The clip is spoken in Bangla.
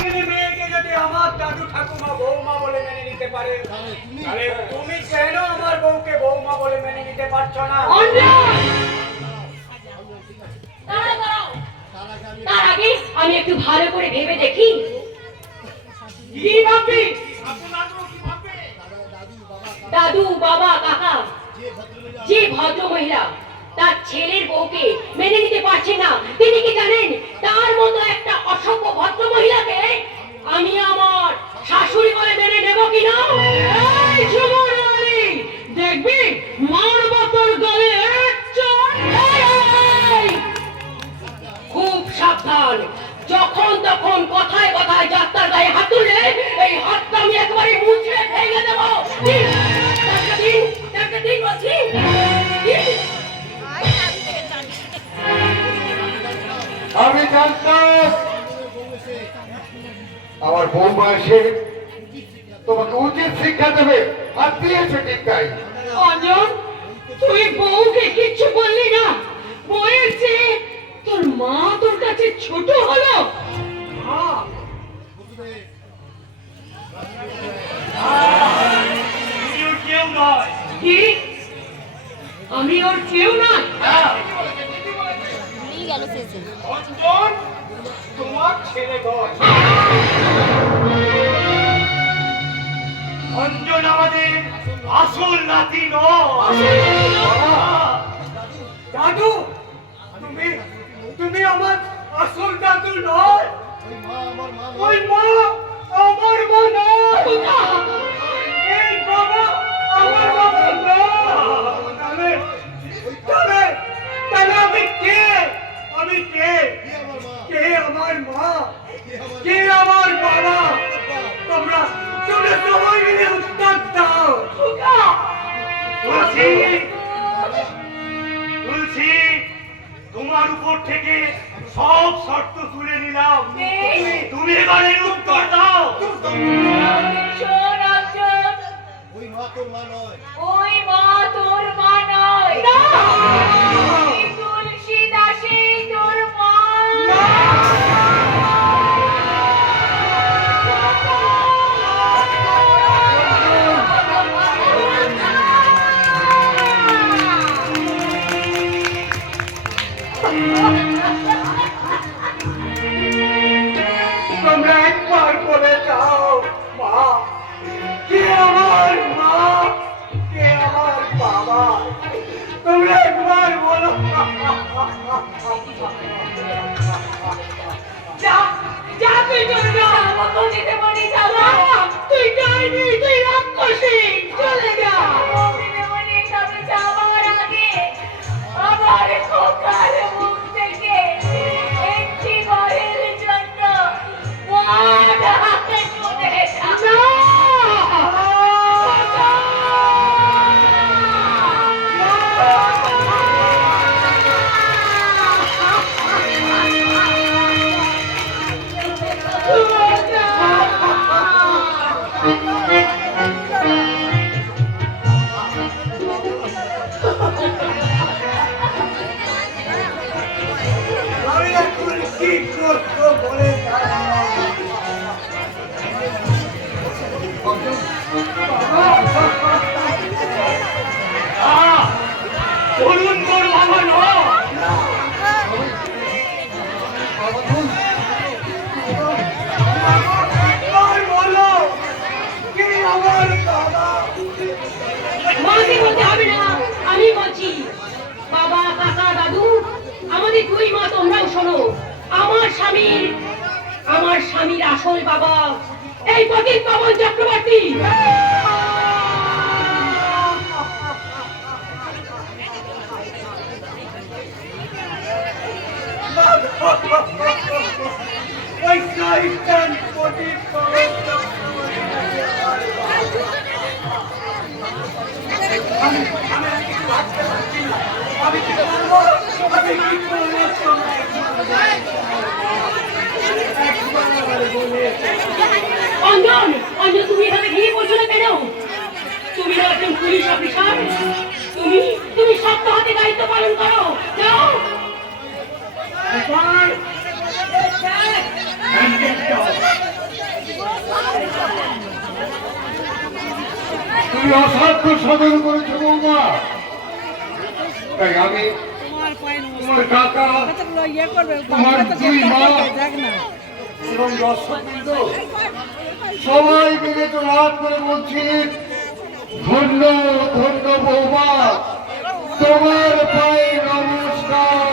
তিনি মেয়েকে যদি আমার দাদু ঠাকুমা বৌমা বলে মেনে নিতে পারে, তাহলে তুমি কেন আমার বউকে বৌমা বলে মেনে নিতে পারছো না? তার আগে আমি একটু ভালো করে ভেবে দেখি। কি ভাববি? দাদু বাবা কাকা যে ভদ্র মহিলা তার ছেলের বউকে মেনে নিতে পারছে না, তিনি কি জানেন তার মতো একটা অসভ্য ভদ্র মহিলাকে আমি আমার শাশুড়ি বলে মেনে নেব কিনা? এই ঝুমুরানি, দেখবি মারব তোর গলে এক চড়। খুব সাবধান, যখন তখন কথায় কথায় যাত্রার গায়ে হাত তুললে এই হাতটা আমি একেবারে মুচড়ে ভেঙে দেবো। বলছি আমি জানতাম আমার বৌমা এসে তোমাকে উচিত শিক্ষা দেবে, আর দিয়েছে ঠিক তাই। অঞ্জন, তুই বউকে কিচ্ছু বললি না? বউয়ের চেয়ে তোর মা তোর কাছে ছোট হলো? কেউ নয়। কি? আমি ওর কেউ নয়? অঞ্জন, তোমার ছেলে নয়। অঞ্জন আমাদের আসল নাতি নয়। দাদু, তুমি আমার আসল দাদু নয়। ওই মা আমার মা নয়। এই বাবা আমার বাবা নয়। তাহলে আমি কে? আমি কে? কে আমার মা? কে আমার বাবা? তোমরা সবাই মিলে উত্তর দাও। তুলসী, তোমার উপর থেকে সব শর্ত তুলে নিলাম, তুমি এবারে উত্তর দাও। ওই মা তোর মা নয়। ওই মা তোর মা নয়। তুলসী দাসী তোর মা। তোমরা একবার বলে যাও, মা কে আমার মা, কে আমার বাবা? তোমরা একবার বলো। যা যা, তুই চলে যা। আমাকে দিতে পারি যাবা? তুই যাইনি, তুই রাক্ষসী, চলে যা। যাওয়ার আগে আমার খোকার মুখ থেকে একটি বারের জন্য মন হাতে শুনে যা। আমি এখন কি করবো বলে বলুন, তোর বাবা নয়। বলো কে আমার বাবা? মাকে বলতে হবে না, আমি বলছি। বাবা কাকা দাদু, আমাদের দুই মা তোমরাও শোনো। আমার স্বামীর আসল বাবা এই পতিত পাবন চক্রবর্তী। ওই শয়তান পতিত পাবন আমি কি করবো? আমি কি করবো? অঞ্জন, অঞ্জন, তুমি এভাবে ভেঙে পড়ছো না কেন? তুমি না একজন পুলিশ অফিসার? তুমি শক্ত হাতে দায়িত্ব পালন করো। যাও। Bye. তুমি অসাধ্য সাধন করেছো বৌমা। তাই আমি তোমার কাকা, তোমার দুই মা এবং দর্শকবৃন্দ সবাই মিলে তো রাত করে বলছি, ধন্য ধন্য বৌমা, তোমার পায়ে নমস্কার।